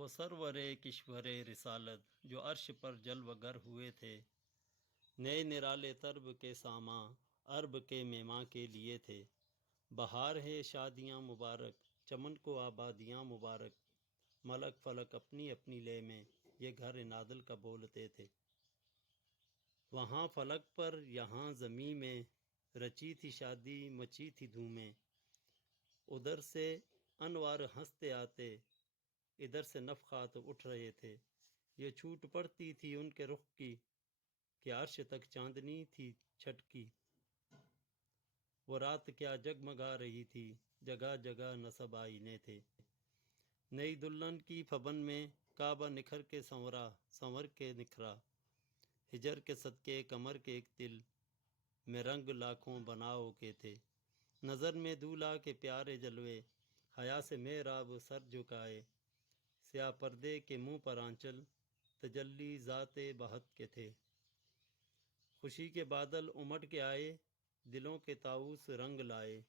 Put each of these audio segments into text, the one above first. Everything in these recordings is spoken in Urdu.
وہ سرور کشور رسالت جو عرش پر جلوہ گر ہوئے تھے، نئے نرالے طرب کے ساماں عرب کے مہماں کے لیے تھے۔ بہار ہے شادیاں مبارک، چمن کو آبادیاں مبارک، ملک فلک اپنی اپنی لے میں یہ گھر نادل کا بولتے تھے۔ وہاں فلک پر یہاں زمیں میں رچی تھی شادی مچی تھی دھومیں، ادھر سے انوار ہنستے آتے ادھر سے نفخات اٹھ رہے تھے۔ یہ چھوٹ پڑتی تھی ان کے رخ کی کہ عرش تک چاندنی تھی چھٹکی، وہ رات کیا جگمگا رہی تھی، جگہ جگہ نصب آئینے تھے۔ نئی دلہن کی فبن میں کعبہ نکھر کے سنور کے نکھرا، ہجر کے صدقے کمر کے ایک دل میں رنگ لاکھوں بناؤ کے تھے۔ نظر میں دولہا کے پیارے جلوے، حیا سے محراب سر جھکائے، سیاہ پردے کے منہ پر آنچل تجلی ذات بہت کے تھے۔ خوشی کے بادل امٹ کے آئے، دلوں کے طاؤس رنگ لائے،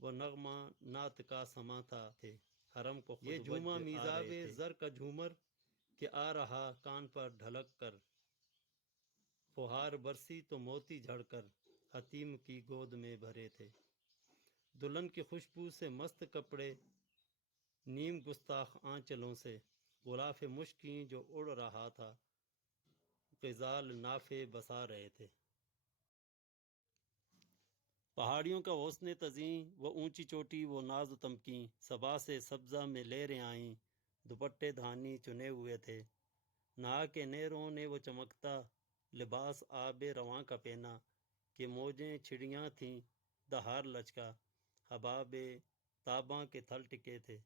وہ نغمہ نعت کا سماں تھے، حرم کو خود یہ جھوما میزاب زر کا جھومر کہ آ رہا کان پر ڈھلک کر، فہار برسی تو موتی جھڑ کر حتیم کی گود میں بھرے تھے۔ دلہن کی خوشبو سے مست کپڑے نیم گستاخ آنچلوں سے، غلاف مشکیں جو اڑ رہا تھا، غزال نافے بسا رہے تھے۔ پہاڑیوں کا حسن تزئیں، وہ اونچی چوٹی وہ ناز و تمکین، صبا سے سبزہ میں لہریں آئیں، دوپٹے دھانی چنے ہوئے تھے۔ نہا کے نہروں نے وہ چمکتا لباس آب رواں کا پہنا کہ موجیں چھڑیاں تھیں دہار لچکا، حباب تاباں کے تھل ٹکے تھے۔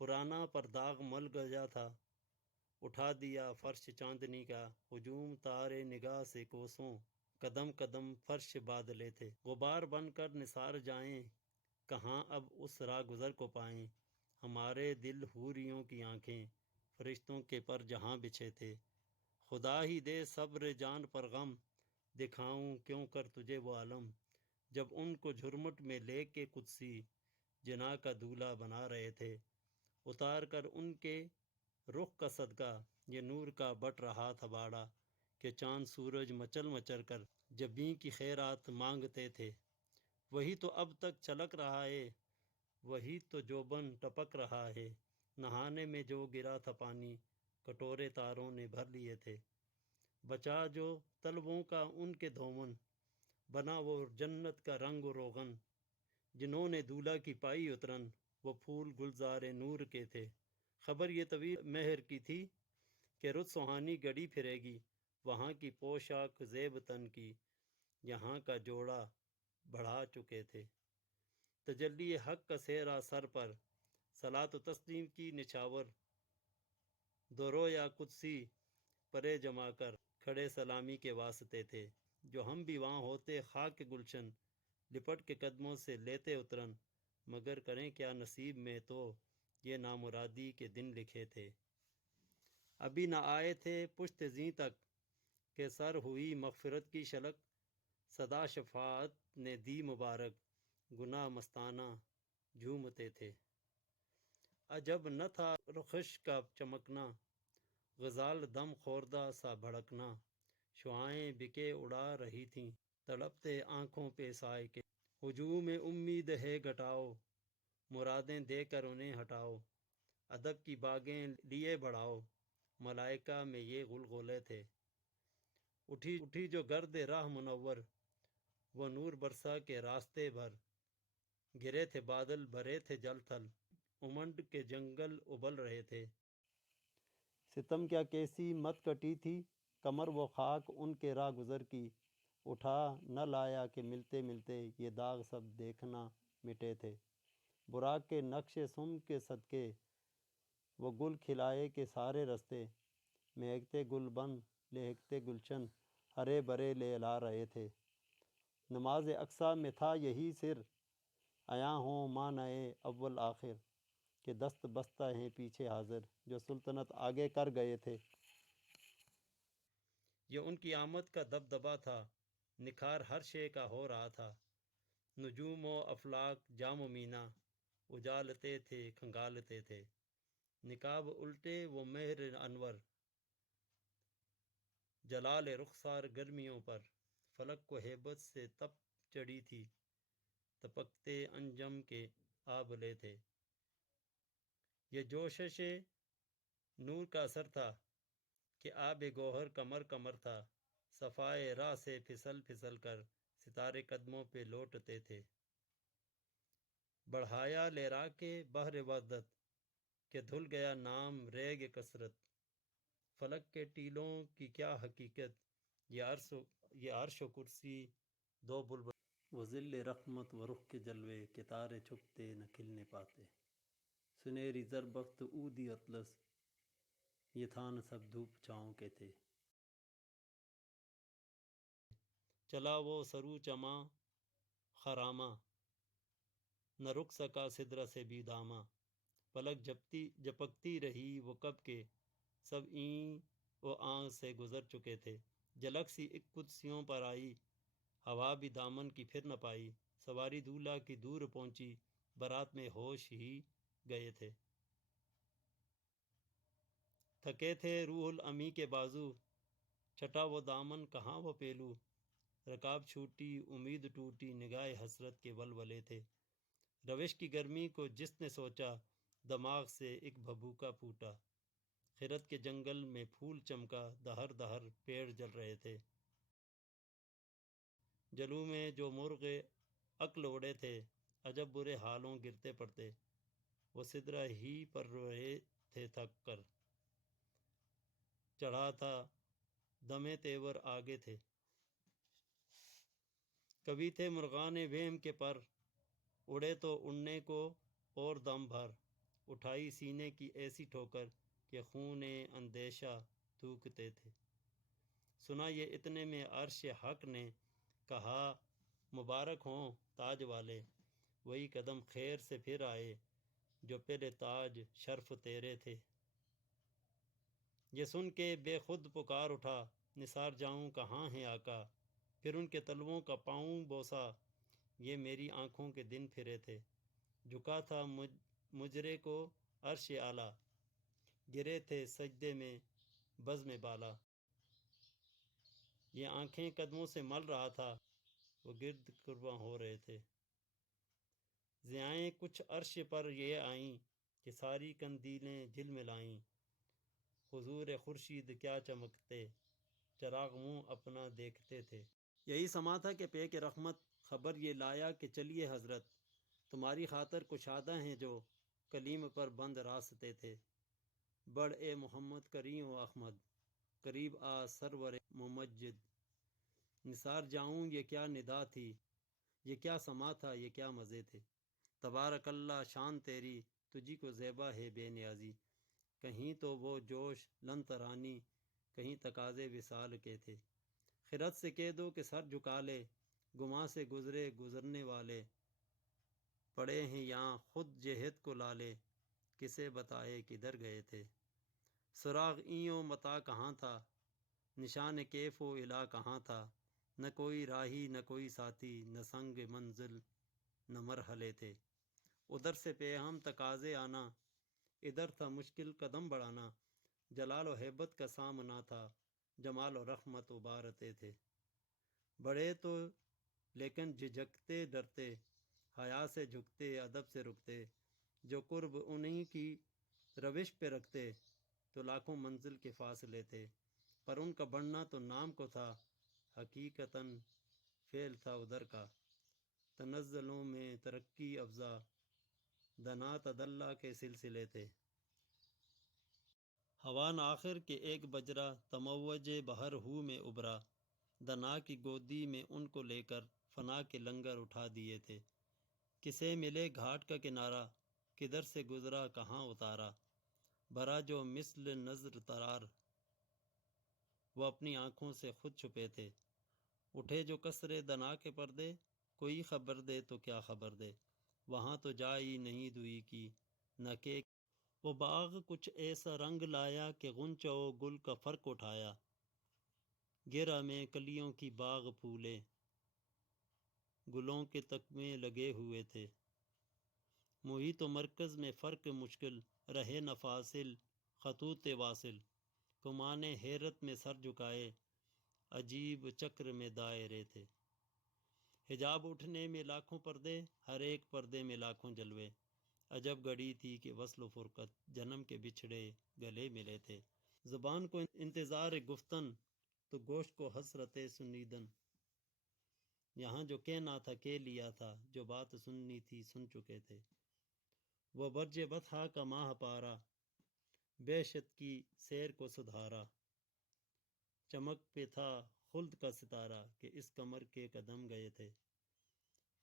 پرانا پر داغ مل گیا تھا، اٹھا دیا فرش چاندنی کا، ہجوم تارے نگاہ سے کوسوں قدم قدم فرش بادلے تھے۔ غبار بن کر نثار جائیں، کہاں اب اس راہ گزر کو پائیں، ہمارے دل حوریوں کی آنکھیں فرشتوں کے پر جہاں بچھے تھے۔ خدا ہی دے صبر جان پر غم، دکھاؤں کیوں کر تجھے وہ عالم، جب ان کو جھرمٹ میں لے کے قدسی جناح کا دولہا بنا رہے تھے۔ اتار کر ان کے رخ کا صدقہ یہ نور کا بٹ رہا تھا باڑا، کہ چاند سورج مچل مچل کر جبیں کی خیرات مانگتے تھے۔ وہی تو اب تک چھلک رہا ہے، وہی تو جوبن ٹپک رہا ہے، نہانے میں جو گرا تھا پانی کٹورے تاروں نے بھر لیے تھے۔ بچا جو طلبوں کا ان کے دھومن، بنا وہ جنت کا رنگ و روغن، جنہوں نے دولہا کی پائی اترن وہ پھول گلزار نور کے تھے۔ خبر یہ طویل مہر کی تھی کہ رت سہانی گڑی پھرے گی، وہاں کی پوشاک زیب تن کی یہاں کا جوڑا بڑھا چکے تھے۔ تجلی حق کا سہرا سر پر، صلاۃ و تسلیم کی نچھاور، درو یا قدسی پرے جما کر کھڑے سلامی کے واسطے تھے۔ جو ہم بھی وہاں ہوتے خاک گلشن، لپٹ کے قدموں سے لیتے اترن، مگر کریں کیا نصیب میں تو یہ نامرادی کے دن لکھے تھے۔ ابھی نہ آئے تھے پشت زیں تک کہ سر ہوئی مغفرت کی شلک، صدا شفاعت نے دی مبارک، گناہ مستانہ جھومتے تھے۔ عجب نہ تھا رخش کا چمکنا، غزال دم خوردہ سا بھڑکنا، شعاعیں بکے اڑا رہی تھیں تڑپتے آنکھوں پہ سائے کے۔ ہجوم امید ہے گھٹاؤ، مرادیں دے کر انہیں ہٹاؤ، ادب کی باغیں لیے بڑھاؤ، ملائکہ میں یہ غلغلے تھے۔ اٹھی جو گرد راہ منور، وہ نور برسا کے راستے بھر، گرے تھے بادل بھرے تھے جل تھل، امنڈ کے جنگل ابل رہے تھے۔ ستم کیا کیسی مت کٹی تھی کمر وہ خاک ان کے راہ گزر کی، اٹھا نہ لایا کہ ملتے ملتے یہ داغ سب دیکھنا مٹے تھے۔ براق کے نقش سم کے صدقے وہ گل کھلائے کہ سارے رستے، مہکتے گل بن لہکتے گلشن ہرے بھرے لہلا رہے تھے۔ نماز اقصیٰ میں تھا یہی سر، عیاں ہوں معنی اول آخر، کہ دست بستہ ہیں پیچھے حاضر جو سلطنت آگے کر گئے تھے۔ یہ ان کی آمد کا دبدبا تھا، نکھار ہر شے کا ہو رہا تھا۔ نجوم و افلاک جام و مینا اجالتے تھے کھنگالتے تھے۔ نقاب الٹے وہ مہر انور، جلال رخسار گرمیوں پر، فلک کو ہیبت سے تپ چڑھی تھی، تپکتے انجم کے آبلے تھے۔ یہ جوشش نور کا اثر تھا کہ آب گوہر کمر کمر تھا، صفائے راہ سے پھسل پھسل کر ستارے قدموں پہ لوٹتے تھے۔ بڑھایا لیرا کے بحر وحدت کہ دھل گیا نام ریگ کثرت، فلک کے ٹیلوں کی کیا حقیقت، یہ عرش و کرسی دو بلبل، وہ ظل رحمت و رخ کے جلوے کہ تارے چھپتے نہ کھلنے پاتے، سنہری زربفت عودی اطلس یہ تھا نہ سب دھوپ چھاؤں کے تھے۔ چلا وہ سرو چماں خراما، نہ رک سکا سدرہ سے بھی داما، پلک جھپکتی رہی وہ کب کے، سب این و آنکھ سے گزر چکے تھے۔ جھلک سی ایک قدسیوں پر آئی، ہوا بھی دامن کی پھر نہ پائی، سواری دولہا کی دور پہنچی، بارات میں ہوش ہی گئے تھے۔ تھکے تھے روح الامی کے بازو، چھٹا وہ دامن کہاں وہ پہلو، رکاب چھوٹی امید ٹوٹی نگاہ حسرت کے ولولے تھے۔ روش کی گرمی کو جس نے سوچا، دماغ سے ایک بھبوکا پھوٹا، خرد کے جنگل میں پھول چمکا، دہر دہر پیڑ جل رہے تھے۔ جلو میں جو مرغ عقل اڑے تھے، عجب برے حالوں گرتے پڑتے، وہ سدرہ ہی پر رہے تھے تھک کر، چڑھا تھا دمِ تیور آگے تھے۔ کبھی تھے مرغان وہم کے پر، اڑے تو اڑنے کو اور دم بھر، اٹھائی سینے کی ایسی ٹھوکر کہ خون اندیشہ تھوکتے تھے۔ سنا یہ اتنے میں عرش حق نے کہا، مبارک ہوں تاج والے، وہی قدم خیر سے پھر آئے جو پہلے تاج شرف تیرے تھے۔ یہ سن کے بے خود پکار اٹھا، نثار جاؤں کہاں ہیں آقا، پھر ان کے تلووں کا پاؤں بوسا، یہ میری آنکھوں کے دن پھرے تھے۔ جھکا تھا مجرے کو عرش اعلیٰ، گرے تھے سجدے میں بزم بالا، یہ آنکھیں قدموں سے مل رہا تھا، وہ گرد قرباں ہو رہے تھے۔ ضیائیں کچھ عرش پر یہ آئیں کہ ساری قندیلیں جھلملائیں، حضور خورشید کیا چمکتے، چراغ منہ اپنا دیکھتے تھے۔ یہی سما تھا کہ پیک رحمت خبر یہ لایا کہ چلیے حضرت، تمہاری خاطر کشادہ ہیں جو کلیم پر بند راستے تھے۔ بڑھ اے محمد کریم و احمد، قریب آ سرور ممجد، نثار جاؤں یہ کیا ندا تھی، یہ کیا سما تھا، یہ کیا مزے تھے۔ تبارک اللہ شان تیری، تجھی کو زیبا ہے بے نیازی، کہیں تو وہ جوش لن ترانی، کہیں تقاضے وصال کے تھے۔ خرد سے کہہ دو کہ سر جھکا لے، گماں سے گزرے گزرنے والے، پڑے ہیں یہاں خود جہت کو لالے، کسے بتائے کدھر گئے تھے۔ سراغ ایوں متا کہاں تھا، نشان کیف و الا کہاں تھا، نہ کوئی راہی نہ کوئی ساتھی، نہ سنگ منزل نہ مرحلے تھے۔ ادھر سے پیغام تقاضے آنا، ادھر تھا مشکل قدم بڑھانا، جلال و ہیبت کا سامنا تھا، جمال و رحمت ابارتے تھے۔ بڑے تو لیکن جھجکتے ڈرتے، حیا سے جھکتے ادب سے رکتے، جو قرب انہی کی روش پہ رکھتے، تو لاکھوں منزل کے فاصلے تھے، پر ان کا بڑھنا تو نام کو تھا، حقیقتاً فعل تھا ادھر کا۔ تنزلوں میں ترقی افزا، دنا تدلی کے سلسلے تھے۔ ہوان آخر کے ایک بجرا، تموج بحر ہو میں ابھرا، دنا کی گودی میں ان کو لے کر فنا کے لنگر اٹھا دیے تھے۔ کسے ملے گھاٹ کا کنارہ، کدھر سے گزرا کہاں اتارا، بھرا جو مثل نظر ترار، وہ اپنی آنکھوں سے خود چھپے تھے۔ اٹھے جو کسرے دنا کے پردے، کوئی خبر دے تو کیا خبر دے، وہاں تو جائی نہیں دوئی کی، نہ کہ وہ باغ کچھ ایسا رنگ لایا کہ غنچہ و گل کا فرق اٹھایا، گرہ میں کلیوں کی باغ پھولے، گلوں کے تکمے لگے ہوئے تھے، محیط و مرکز میں فرق مشکل رہے نہ فاصل خطوط واصل، کمان حیرت میں سر جھکائے عجیب چکر میں دائرے تھے۔ حجاب اٹھنے میں لاکھوں پردے، ہر ایک پردے میں لاکھوں جلوے، عجب گھڑی تھی کہ وصل و فرقت جنم کے بچھڑے گلے ملے تھے۔ زبان کو انتظار گفتن تو گوشت کو حسرت سنیدن، یہاں جو کہنا تھا کہہ لیا تھا، جو بات سننی تھی سن چکے تھے۔ وہ برج بطحا کا ماہ پارا، بیشت کی سیر کو سدھارا، چمک پہ تھا خلد کا ستارہ کہ اس کمر کے قدم گئے تھے۔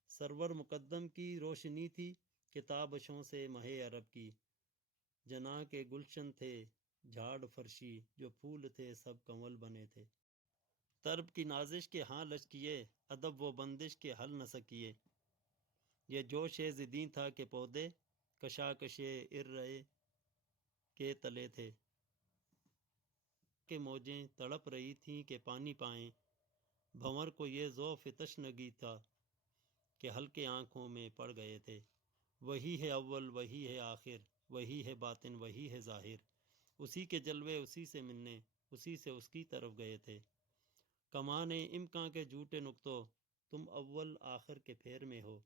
سرور مقدم کی روشنی تھی کتابشوں سے مہ عرب کی، جناح کے گلشن تھے جھاڑ فرشی، جو پھول تھے سب کنول بنے تھے۔ طرب کی نازش کے ہاں لچکیے، ادب و بندش کے حل نہ سکیے، یہ جوش زدیں تھا کہ پودے کشاکش ارے کے تلے تھے، کہ موجیں تڑپ رہی تھیں کہ پانی پائیں، بھنور کو یہ ذوف تشنگی تھا کہ ہلکے آنکھوں میں پڑ گئے تھے۔ وہی ہے اول، وہی ہے آخر، وہی ہے باطن، وہی ہے ظاہر، اسی کے جلوے اسی سے ملنے، اسی سے اس کی طرف گئے تھے۔ کمان امکاں کے جھوٹے نقطوں، تم اول آخر کے پھیر میں ہو،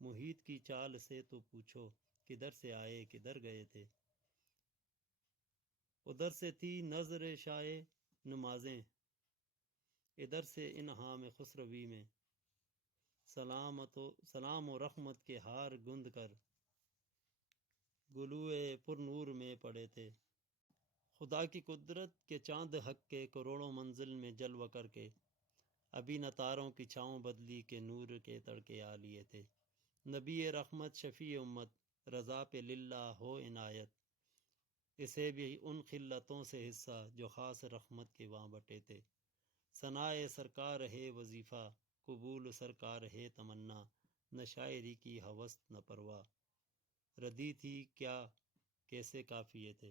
محیط کی چال سے تو پوچھو کدھر سے آئے کدھر گئے تھے۔ ادھر سے تھی نظر شائع نمازیں، ادھر سے انہا میں خسروی میں، سلام و رحمت کے ہار گند کر گلوئے پر نور میں پڑے تھے۔ خدا کی قدرت کے چاند حق کے کروڑوں منزل میں جلوہ کر کے، ابھی نہ تاروں کی چھاؤں بدلی کے نور کے تڑکے آ لیے تھے۔ نبی رحمت شفیع امت رضا پہ للہ ہو عنایت، اسے بھی ان خلتوں سے حصہ جو خاص رحمت کے وہاں بٹے تھے۔ ثنائے سرکار ہے وظیفہ، قبول سرکار ہے تمنا، نہ شاعری کی ہوس نہ پرواہ، ردی تھی کیا کیسے قافیے تھے۔